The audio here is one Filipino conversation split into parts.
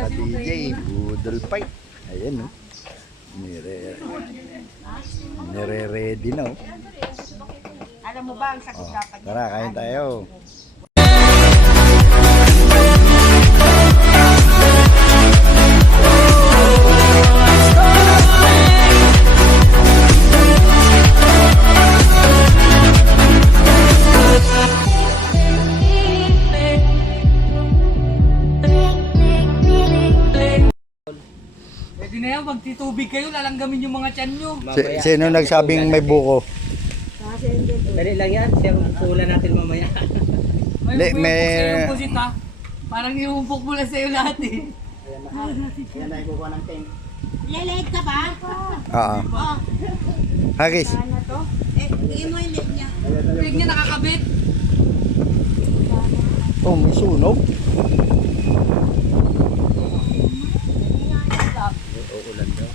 mga DJ, budol fight. Ayan, no? Nire-ready na, oh. Alam mo ba ang sagot dapat? Tara, kain tayo. Pwede na yan, magtitubig kayo, lalanggamin yung mga tiyan nyo. Sino nagsabing may buko? Dali lang yan, siya pula natin mamaya. May May- umpok sa'yo po sita. Parang iumpok mo lang sa'yo lahat eh. Yan na ikukuha ng tent. Lelead ka ba? Oo. Oo. Hagis. Ano to? Bigyan mo yung lead niya. Tig niya nakakabit. Oh, may sunog. Uulan daw.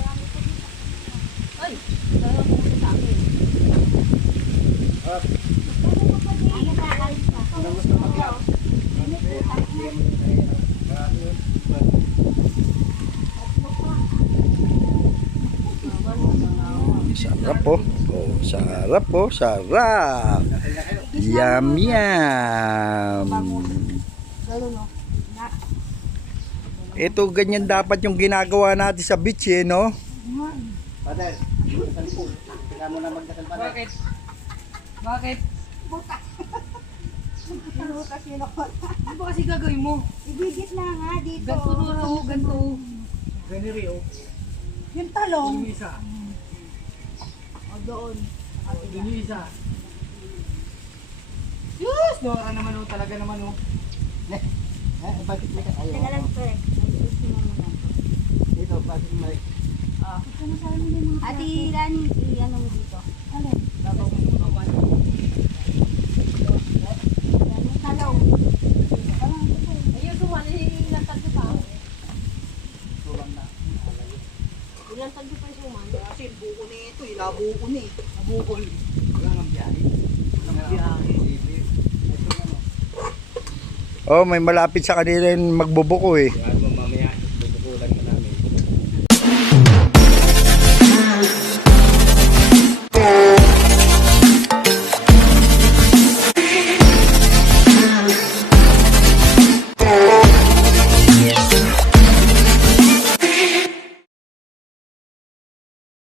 Ay, dalawa mo sa akin. Sarap po. Oh, sarap po, sarap. Yum, yum. Ito, ganyan dapat yung ginagawa natin sa beach, eh, no? Padel, tingnan mo na magdasal pa. Bakit? Bakit? Ano ba kasi gagawin mo? Ibigit na nga dito. Ganto na o, ganto. Ganiri oh. Yung talong. Yung isa. O doon. Yung isa. Yes! Dora naman o, talaga naman o. Bakit may Teka ayaw? lang, pre. Ayusin mo muna. Dito, bakit may... Ate Lani, i-ano mo dito. Alin? Tapos mo kawan. Yung talong. Ayun, sumali ilang tanto pa. Tulang na. Ilang tanto pa yung suman. Kasi buko na ito, ilabuko na eh. Nabukol. Wala nang biyahe. Walang biyahe. Oh, may malapit sa kanila yung magbubuko, eh.